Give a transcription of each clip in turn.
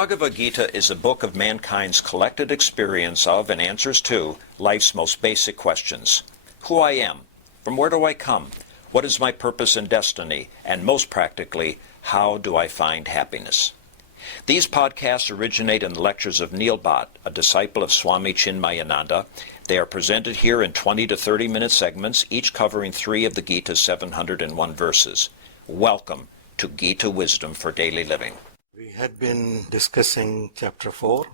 Bhagavad Gita is a book of mankind's collected experience of and answers to life's most basic questions. Who I am, from where do I come, what is my purpose and destiny, and most practically, how do I find happiness? These podcasts originate in the lectures of Neil Bhatt, a disciple of Swami Chinmayananda. They are presented here in 20 to 30-minute segments, each covering 3 of the Gita's 701 verses. Welcome to Gita Wisdom for Daily Living. We had been discussing Chapter 4,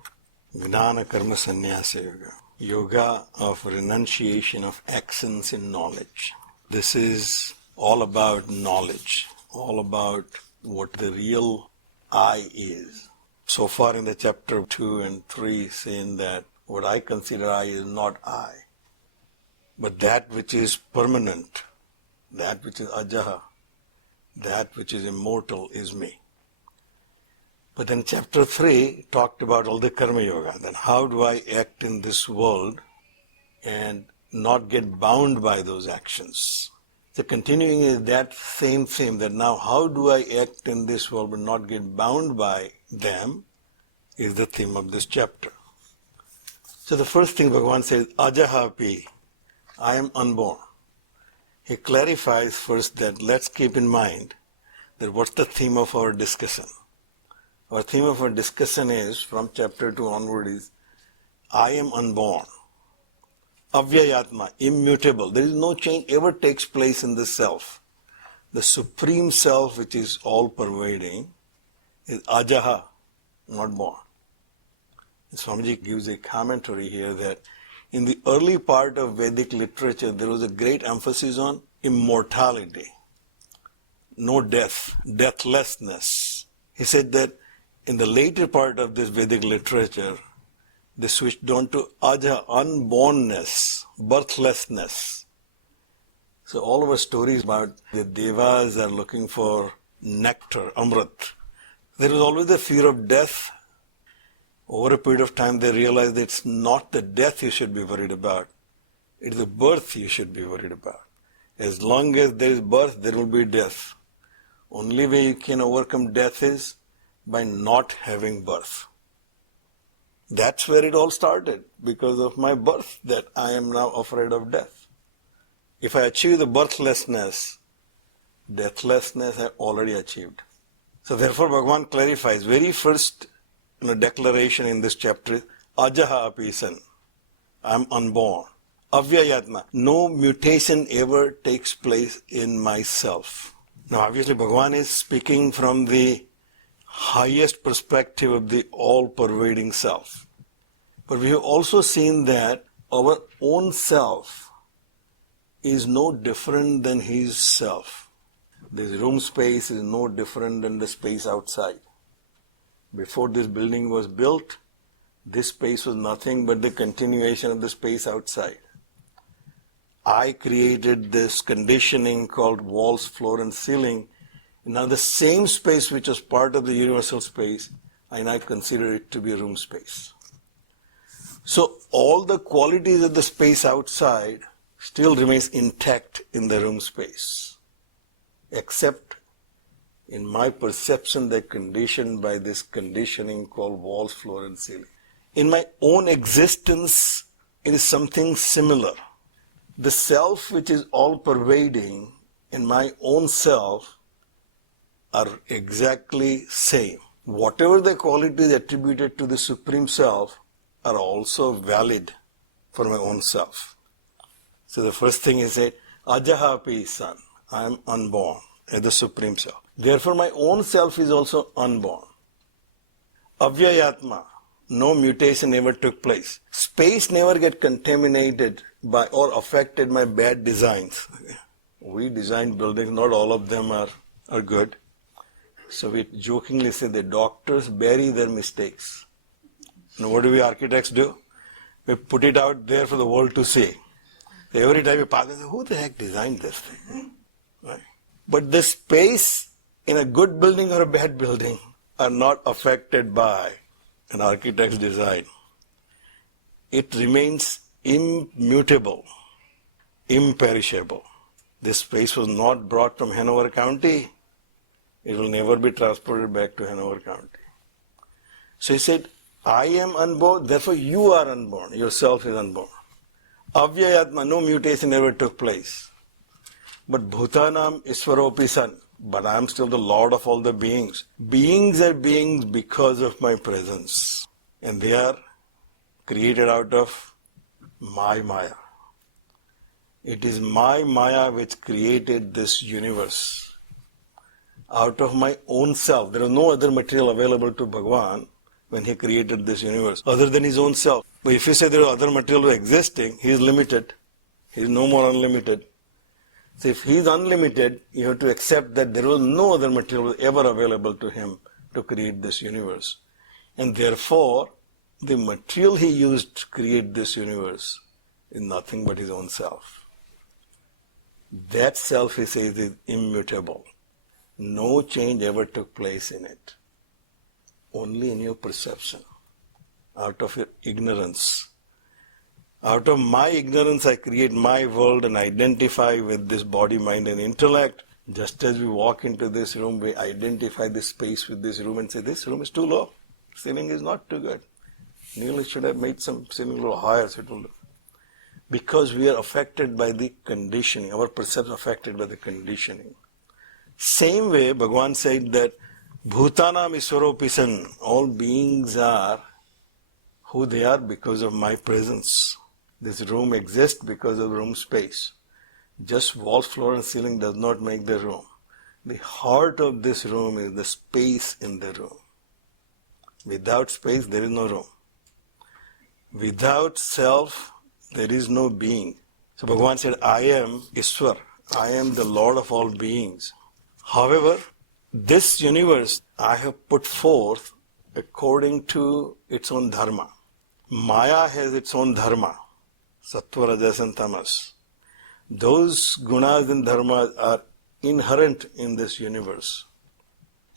Jnana Karma Sannyasa Yoga, Yoga of renunciation of actions in knowledge. This is all about knowledge, all about what the real I is. So far in the Chapter 2 and 3 saying that what I consider I is not I, but that which is permanent, that which is Ajah, that which is immortal is me. But then Chapter 3 talked about all the Karma Yoga, then how do I act in this world and not get bound by those actions. So continuing is that same theme, that now how do I act in this world but not get bound by them, is the theme of this chapter. So the first thing Bhagavan says, Ajah api, I am unborn. He clarifies first that let's keep in mind that what's the theme of our discussion. Our theme of our discussion is, from Chapter 2 onward, is I am unborn. Avyaya Atma, immutable. There is no change ever takes place in the self. The Supreme Self, which is all-pervading, is Ajah, not born. And Swamiji gives a commentary here that in the early part of Vedic literature, there was a great emphasis on immortality. No death, deathlessness. He said that in the later part of this Vedic literature, they switched on to Ajah, unbornness, birthlessness. So all of our stories about the devas are looking for nectar, amrit. There was always the fear of death. Over a period of time, they realized that it's not the death you should be worried about. It's the birth you should be worried about. As long as there is birth, there will be death. Only way you can overcome death is by not having birth. That's where it all started, because of my birth, that I am now afraid of death. If I achieve the birthlessness, deathlessness I have already achieved. So therefore Bhagavan clarifies, very first declaration in this chapter is, Ajah api san, I am unborn. Avyaya Atma, no mutation ever takes place in myself. Now obviously Bhagavan is speaking from the highest perspective of the all-pervading self. But we have also seen that our own self is no different than his self. This room space is no different than the space outside. Before this building was built, this space was nothing but the continuation of the space outside. I created this conditioning called walls, floor and ceiling. Now the same space which was part of the universal space, I now consider it to be room space. So all the qualities of the space outside still remains intact in the room space, except in my perception they're conditioned by this conditioning called walls, floor and ceiling. In my own existence, it is something similar. The self which is all-pervading in my own self are exactly same. Whatever the qualities attributed to the Supreme Self are also valid for my own self. So the first thing is that Ajah api san, I am unborn as the Supreme Self. Therefore my own self is also unborn. Avyaya Atma, no mutation ever took place. Space never get contaminated by or affected by bad designs. We design buildings, not all of them are good. So we jokingly say the doctors bury their mistakes. And what do we architects do? We put it out there for the world to see. Every time we pass, who the heck designed this thing? Right? But the space in a good building or a bad building are not affected by an architect's design. It remains immutable, imperishable. This space was not brought from Hanover County. It will never be transported back to Hanover County. So he said, I am unborn, therefore you are unborn. Yourself is unborn. Avyaya Atma, no mutation ever took place. But Bhutanam Iswaropi San, but I am still the Lord of all the beings. Beings are beings because of my presence. And they are created out of my Maya. It is my Maya which created this universe. Out of my own self. There is no other material available to Bhagavan when he created this universe, other than his own self. But if you say there is other material existing, he is limited. He is no more unlimited. So if he is unlimited, you have to accept that there was no other material ever available to him to create this universe. And therefore, the material he used to create this universe is nothing but his own self. That self, he says, is immutable. No change ever took place in it. Only in your perception, out of your ignorance. Out of my ignorance, I create my world and identify with this body, mind, and intellect. Just as we walk into this room, we identify this space with this room and say, this room is too low. Ceiling is not too good. Nearly should have made some ceiling a little higher. So it will. Because we are affected by the conditioning. Our perception is affected by the conditioning. Same way, Bhagavan said that Bhutanam Iswaropisan, all beings are who they are because of my presence. This room exists because of room space. Just walls, floor and ceiling does not make the room. The heart of this room is the space in the room. Without space, there is no room. Without self, there is no being. So Bhagavan said, I am Iswar. I am the Lord of all beings. However, this universe I have put forth according to its own dharma. Maya has its own dharma. Sattva, Rajas and Tamas. Those gunas and dharmas are inherent in this universe.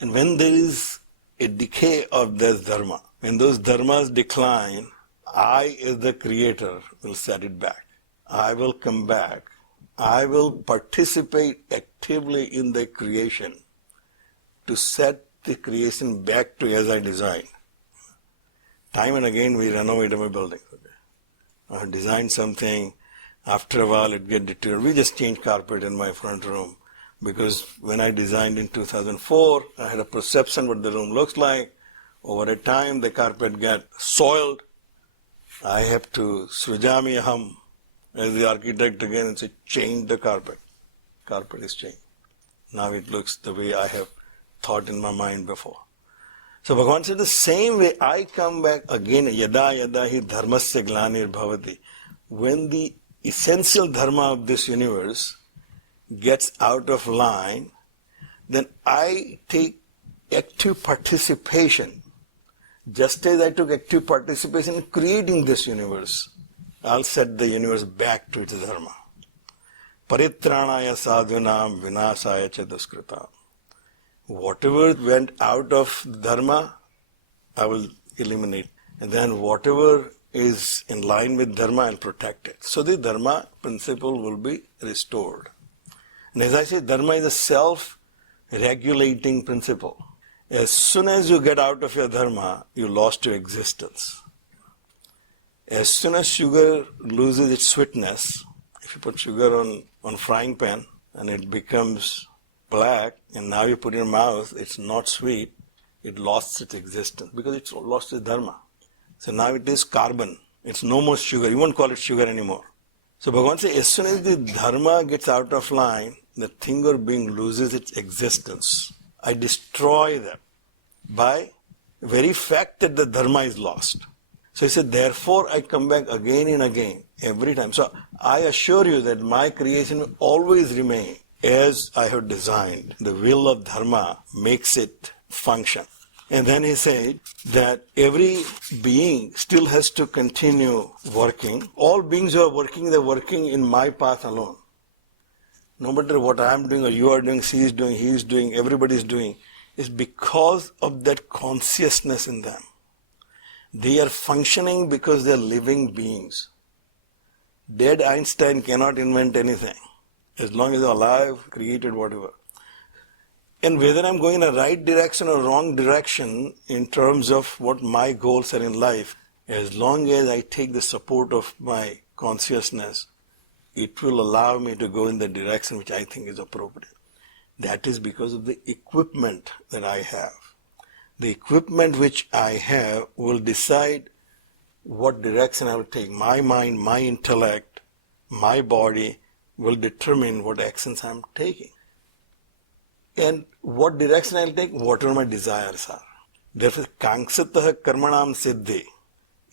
And when there is a decay of this dharma, when those dharmas decline, I as the creator will set it back. I will come back. I will participate actively in the creation to set the creation back to as I designed. Time and again we renovate my building. I designed something, after a while it gets deteriorated. We just changed carpet in my front room because when I designed in 2004, I had a perception what the room looks like. Over a time the carpet got soiled. I have to srujami aham as the architect again and say change the carpet. Carpet is changed. Now it looks the way I have thought in my mind before. So Bhagavan said the same way I come back again, yada yada hi dharmasya glanir bhavati. When the essential dharma of this universe gets out of line, then I take active participation. Just as I took active participation in creating this universe, I'll set the universe back to its dharma. Paritranaya sadhunam vinasaya cha duskritam. Whatever went out of dharma, I will eliminate. And then whatever is in line with dharma, I'll protect it. So the dharma principle will be restored. And as I say, dharma is a self-regulating principle. As soon as you get out of your dharma, you lost your existence. As soon as sugar loses its sweetness, if you put sugar on frying pan and it becomes black, and now you put in your mouth, it's not sweet, it lost its existence because it's lost its dharma. So now it is carbon. It's no more sugar. You won't call it sugar anymore. So Bhagavan says, as soon as the dharma gets out of line, the thing or being loses its existence. I destroy them by the very fact that the dharma is lost. So he said, therefore I come back again and again, every time. So I assure you that my creation will always remain as I have designed. The will of dharma makes it function. And then he said that every being still has to continue working. All beings who are working, they're working in my path alone. No matter what I am doing or you are doing, she is doing, he is doing, everybody is doing, is because of that consciousness in them. They are functioning because they are living beings. Dead Einstein cannot invent anything. As long as they are alive, created whatever. And whether I'm going in a right direction or wrong direction in terms of what my goals are in life, as long as I take the support of my consciousness, it will allow me to go in the direction which I think is appropriate. That is because of the equipment that I have. The equipment which I have will decide what direction I will take. My mind, my intellect, my body will determine what actions I'm taking. And what direction I'll take, whatever my desires are. Therefore, kangsatah karmanam siddhi,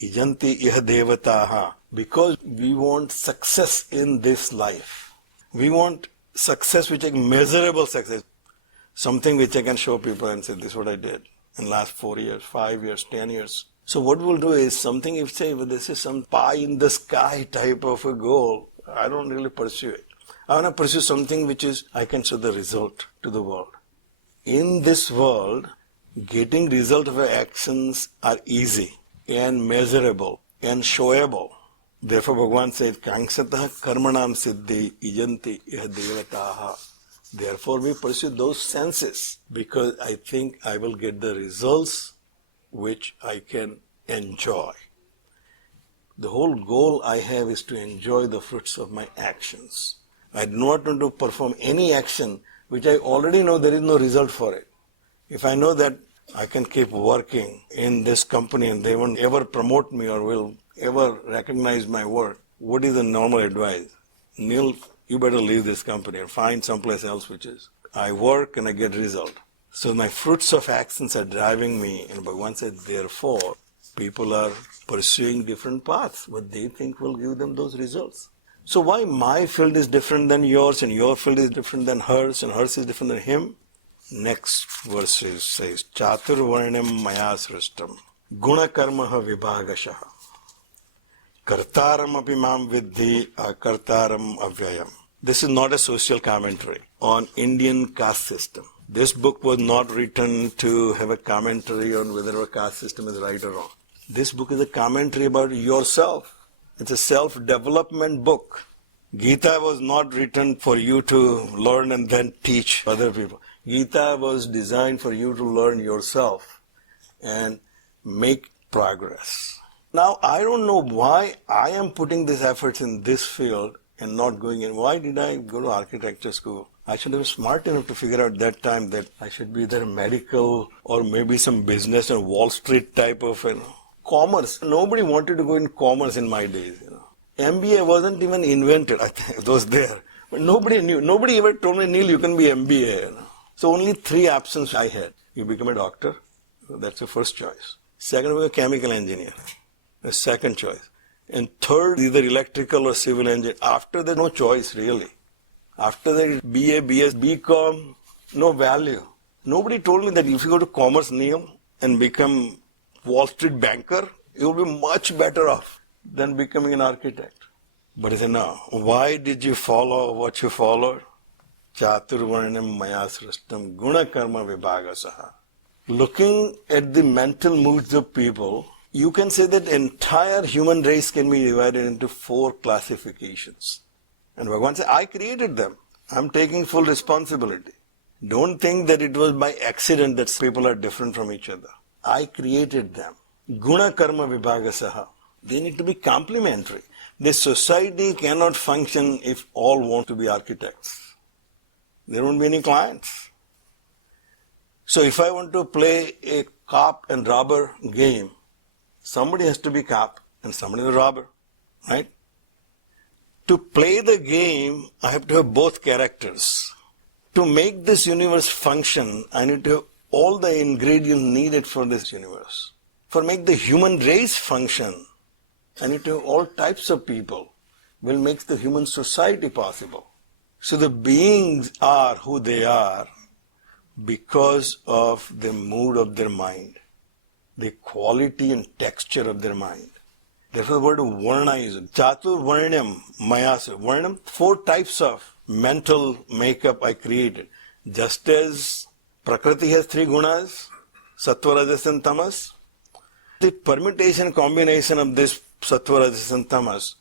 ijanti iha devataha. Because we want success in this life. We want success which is measurable success. Something which I can show people and say, this is what I did in last 4 years, 5 years, 10 years. So what we'll do is something, if say, well, this is some pie in the sky type of a goal, I don't really pursue it. I want to pursue something which is, I can show the result to the world. In this world, getting result of our actions are easy and measurable and showable. Therefore, Bhagavan said, Kangsatah karmanam siddhi ijanti iha devataha. Therefore, we pursue those senses because I think I will get the results which I can enjoy. The whole goal I have is to enjoy the fruits of my actions. I do not want to perform any action which I already know there is no result for it. If I know that I can keep working in this company and they won't ever promote me or will ever recognize my work, what is the normal advice? Neil, you better leave this company and find someplace else which is. I work and I get result. So my fruits of actions are driving me, and Bhagavan said, therefore, people are pursuing different paths, what they think will give them those results. So why my field is different than yours, and your field is different than hers, and hers is different than him? Next verse says, Chatur varnam maya srishtam guna karmaha vibhagashaha kartaram api mam viddhi akartaram avyayam. This is not a social commentary on Indian caste system. This book was not written to have a commentary on whether our caste system is right or wrong. This book is a commentary about yourself. It's a self-development book. Gita was not written for you to learn and then teach other people. Gita was designed for you to learn yourself and make progress. Now, I don't know why I am putting these efforts in this field and not going in. Why did I go to architecture school? I should have been smart enough to figure out that time that I should be either medical or maybe some business and Wall Street type of, commerce. Nobody wanted to go in commerce in my days. MBA wasn't even invented. I think it was there. But nobody knew. Nobody ever told me, Neil, you can be MBA. So only 3 options I had. You become a doctor. That's your first choice. Second, you become a chemical engineer. The second choice. And third, either electrical or civil engineer. After that, no choice really. After that, BA, BS, BCom, no value. Nobody told me that if you go to commerce, Neil, and become Wall Street banker, you'll be much better off than becoming an architect. But I said, no. Why did you follow what you followed? Chaturvarnam maya srishtam guna karma vibhagasaha. Looking at the mental moods of people, you can say that entire human race can be divided into 4 classifications. And Bhagavan said, I created them. I'm taking full responsibility. Don't think that it was by accident that people are different from each other. I created them. Guna karma vibhagasaha. They need to be complementary. This society cannot function if all want to be architects. There won't be any clients. So if I want to play a cop and robber game, somebody has to be cop and somebody is a robber, right? To play the game, I have to have both characters. To make this universe function, I need to have all the ingredients needed for this universe. For make the human race function, I need to have all types of people. Will make the human society possible. So the beings are who they are because of the mood of their mind, the quality and texture of their mind. Therefore, the word varna is chatur varnam mayasa. Varnam, 4 types of mental makeup I created. Just as Prakriti has 3 gunas, sattva, rajas and tamas, the permutation combination of this sattva, rajas and tamas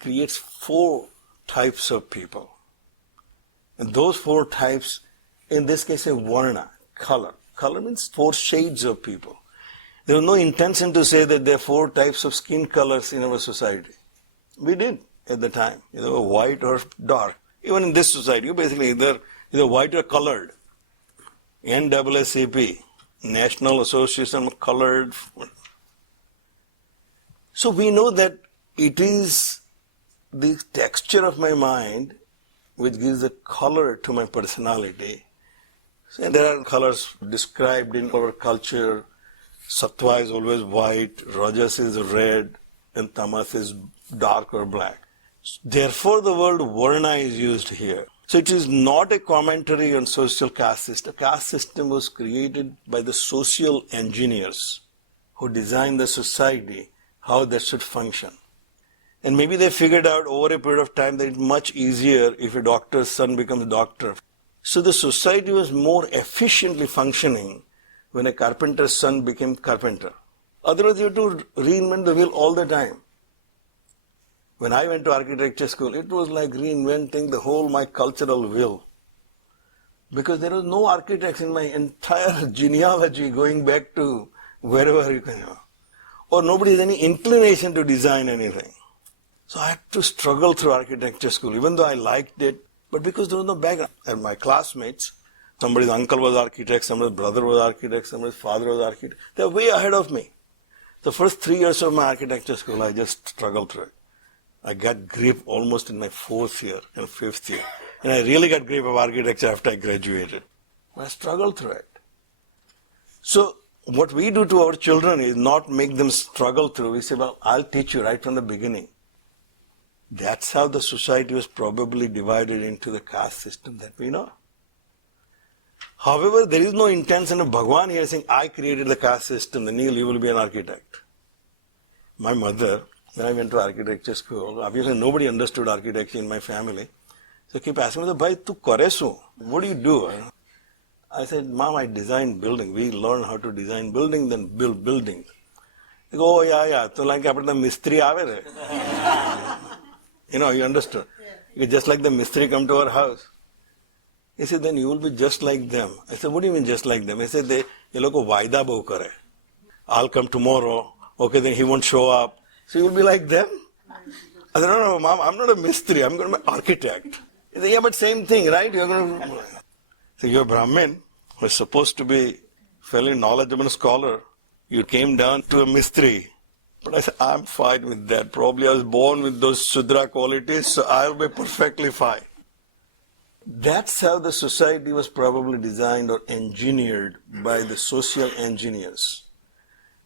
creates 4 types of people. And those 4 types in this case a varna, color. Color means 4 shades of people. There was no intention to say that there are 4 types of skin colors in our society. We did at the time, either white or dark. Even in this society, you basically either white or colored. NAACP, National Association of Colored. So we know that it is the texture of my mind which gives the color to my personality. So there are colors described in our culture. Sattva is always white, Rajas is red, and Tamas is dark or black. Therefore, the word Varna is used here. So it is not a commentary on social caste system. Caste system was created by the social engineers who designed the society, how that should function. And maybe they figured out over a period of time that it's much easier if a doctor's son becomes a doctor. So the society was more efficiently functioning when a carpenter's son became carpenter. Otherwise, you have to reinvent the wheel all the time. When I went to architecture school, it was like reinventing the whole my cultural wheel. Because there was no architects in my entire genealogy going back to wherever you can go. Or nobody has any inclination to design anything. So I had to struggle through architecture school, even though I liked it, but because there was no background. And my classmates, somebody's uncle was architect, somebody's brother was architect, somebody's father was architect. They were way ahead of me. The first 3 years of my architecture school, I just struggled through it. I got grip almost in my 4th year and 5th year. And I really got grip of architecture after I graduated. I struggled through it. So what we do to our children is not make them struggle through. We say, well, I'll teach you right from the beginning. That's how the society was probably divided into the caste system that we know. However, there is no intention of Bhagwan here saying, I created the caste system, then Neil, you will be an architect. My mother, when I went to architecture school, obviously nobody understood architecture in my family. So I keep asking me, Bhai, tu kare su? What do you do? I said, Mom, I design building. We learn how to design building, then build building. They go, oh, yeah. So like apne mistri aave re. You know, you understood. Yeah. Just like the mistri come to our house. He said, then you will be just like them. I said, what do you mean just like them? He said, ye log ko vaida bahut kare. I'll come tomorrow. Okay, then he won't show up. So you will be like them? I said, no, Mom, I'm not a mistri. I'm going to be an architect. He said, yeah, but same thing, right? You're going to... So you're a Brahmin who is supposed to be fairly knowledgeable scholar. You came down to a mistri. But I said, I'm fine with that. Probably I was born with those Sudra qualities, so I'll be perfectly fine. That's how the society was probably designed or engineered by the social engineers.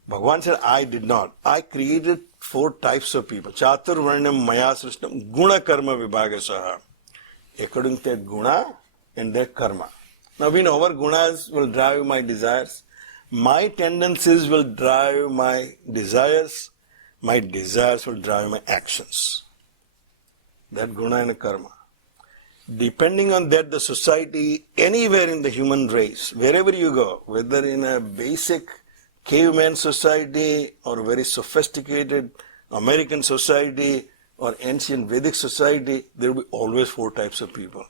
Bhagavan said, I did not. I created 4 types of people. Chatur varnam maya srishtam guna karma vibhagasaha. According to their guna and their karma. Now we know our gunas will drive my desires. My tendencies will drive my desires. My desires will drive my actions. That guna and karma. Depending on that, the society, anywhere in the human race, wherever you go, whether in a basic caveman society or very sophisticated American society or ancient Vedic society, there will be always 4 types of people.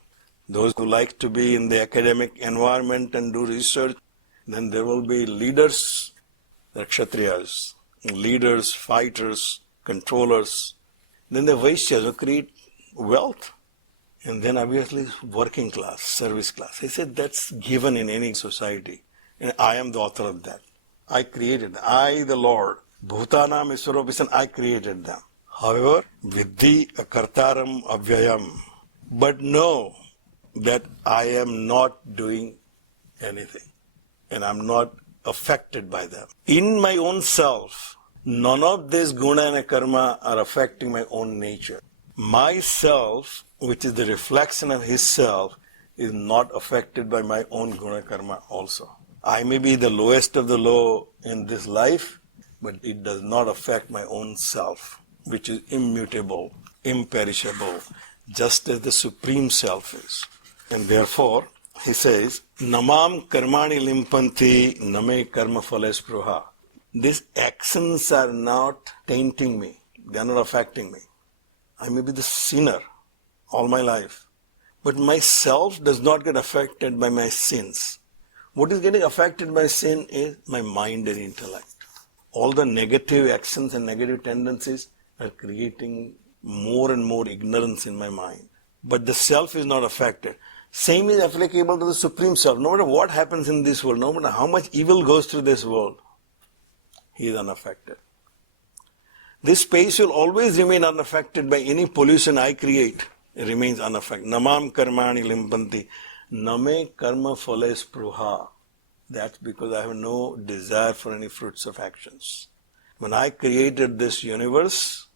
Those who like to be in the academic environment and do research. Then there will be leaders, the Kshatriyas, leaders, fighters, controllers. Then the Vaishyas who create wealth. And then obviously working class, service class. He said that's given in any society. And I am the author of that. I created them. I, the Lord. Bhutanam Iswaropisan, I created them. However, Vidhi Kartaram Avyayam. But know that I am not doing anything. And I'm not affected by them. In my own self, none of this guna and karma are affecting my own nature. Myself, which is the reflection of his self, is not affected by my own guna karma also. I may be the lowest of the low in this life, but it does not affect my own self, which is immutable, imperishable, just as the Supreme Self is. And therefore, he says, Namam karmani limpanti name karma phales pruha. These actions are not tainting me. They are not affecting me. I may be the sinner all my life, But myself does not get affected by my sins. What is getting affected by sin is my mind and intellect. All the negative actions and negative tendencies are creating more and more ignorance in my mind. But the self is not affected. Same is applicable to the Supreme Self. No matter what happens in this world, no matter how much evil goes through this world, he is unaffected. This space will always remain unaffected by any pollution I create. It remains unaffected. Namam karmani limpanti. Name karma phale spruha. That's because I have no desire for any fruits of actions. When I created this universe,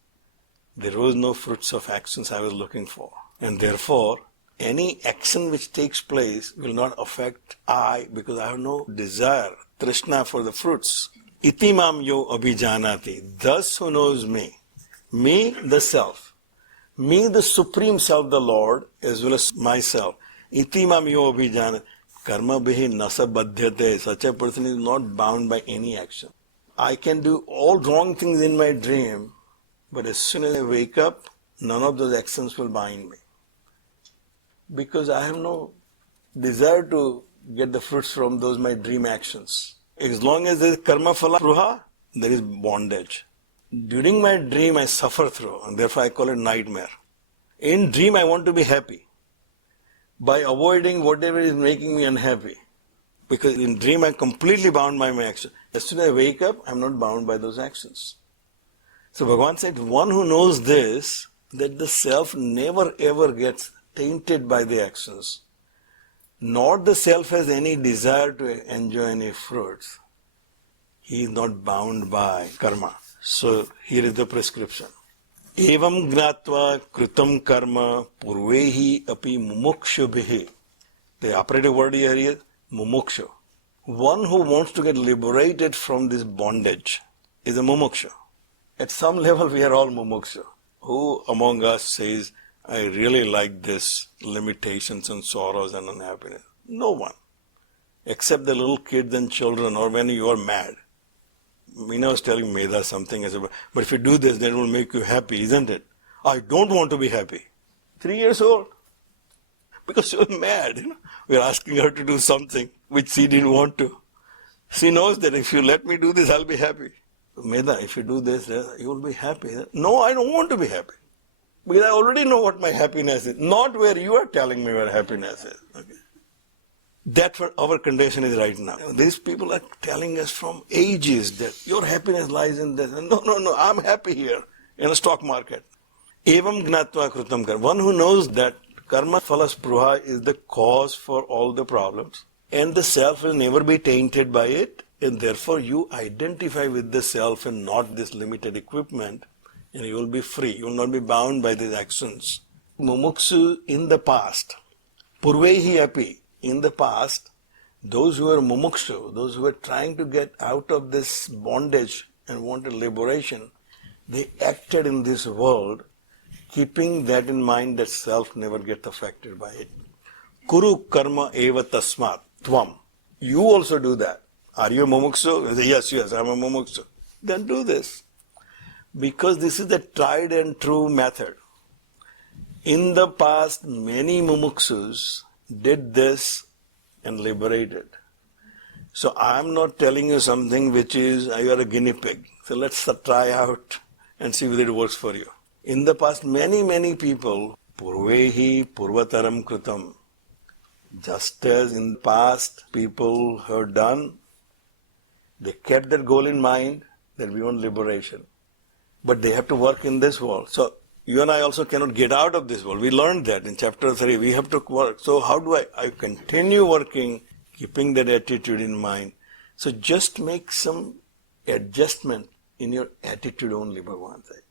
there was no fruits of actions I was looking for. And therefore, any action which takes place will not affect I because I have no desire, trishna for the fruits. Itimam yo abhijanati. Thus who knows me. Me, the self. Me, the Supreme Self, the Lord, as well as myself. Itimam yo abhijanati. Karma bihi nasa badhyate. Such a person is not bound by any action. I can do all wrong things in my dream, but as soon as I wake up, none of those actions will bind me. Because I have no desire to get the fruits from those my dream actions. As long as there is karma phala pruha, there is bondage. During my dream I suffer through, and therefore I call it nightmare. In dream I want to be happy by avoiding whatever is making me unhappy. Because in dream I am completely bound by my action. As soon as I wake up, I am not bound by those actions. So Bhagavan said, one who knows this, that the self never ever gets tainted by the actions, nor the self has any desire to enjoy any fruits. He is not bound by karma. So here is the prescription. Evam gnatva kritam karma purvehi api mumukshubhihi. The operative word here is mumukshu. One who wants to get liberated from this bondage is a mumukshu. At some level we are all mumukshu. Who among us says, I really like this limitations and sorrows and unhappiness? No one. Except the little kids and children or when you are mad. Meena was telling Medha something, I said, but if you do this, then it will make you happy, isn't it? I don't want to be happy. 3 years old. Because she was mad. We are asking her to do something which she didn't want to. She knows that if you let me do this, I'll be happy. Medha, if you do this, you will be happy. No, I don't want to be happy. Because I already know what my happiness is. Not where you are telling me where happiness is. Okay? That's what our condition is right now. These people are telling us from ages that your happiness lies in this. No, I'm happy here in the stock market. Evam gnatva krutam karma. One who knows that karma phala spruha is the cause for all the problems and the self will never be tainted by it, and therefore you identify with the self and not this limited equipment, and you will be free. You will not be bound by these actions. Mumuksu in the past, purvehi api. In the past, those who were mumukshu, those who were trying to get out of this bondage and wanted liberation, they acted in this world, keeping that in mind that self never gets affected by it. Kuru karma eva tasmat tvam. You also do that. Are you a mumukshu? I say, yes, I'm a mumukshu. Then do this. Because this is the tried and true method. In the past, many mumukshus did this and liberated. So I'm not telling you something which is, you are a guinea pig. So let's try out and see whether it works for you. In the past, many people, purvehi purvataram krutam. Just as in the past people have done, they kept their goal in mind, that we want liberation. But they have to work in this world. So you and I also cannot get out of this world. We learned that in chapter 3. We have to work. So how do I continue working, keeping that attitude in mind. So just make some adjustment in your attitude only, Bhagavan said.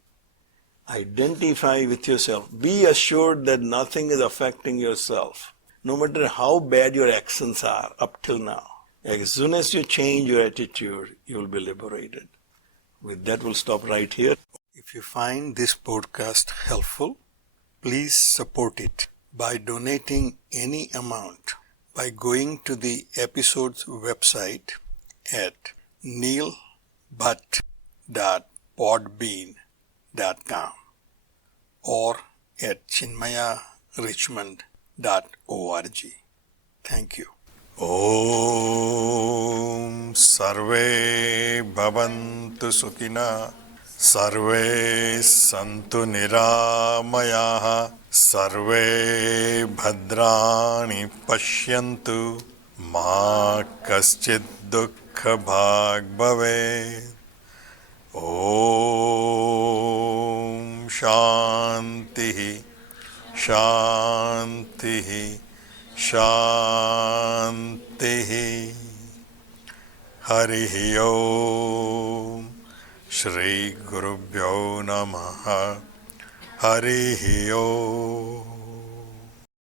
Identify with yourself. Be assured that nothing is affecting yourself. No matter how bad your actions are up till now. As soon as you change your attitude, you will be liberated. With that, we'll stop right here. If you find this podcast helpful, please support it by donating any amount by going to the episode's website at neilbhatt.podbean.com or at chinmayarichmond.com. Thank you. Om Sarve Bhavantu Sukhina Sarve Santu Niramayaha Sarve Bhadrani Pashyantu Ma Kaschid Dukkha Bhag Bhave Om Shanti Shanti Shanti Harihi Om Shri Gurubhyo Namaha Harihi Om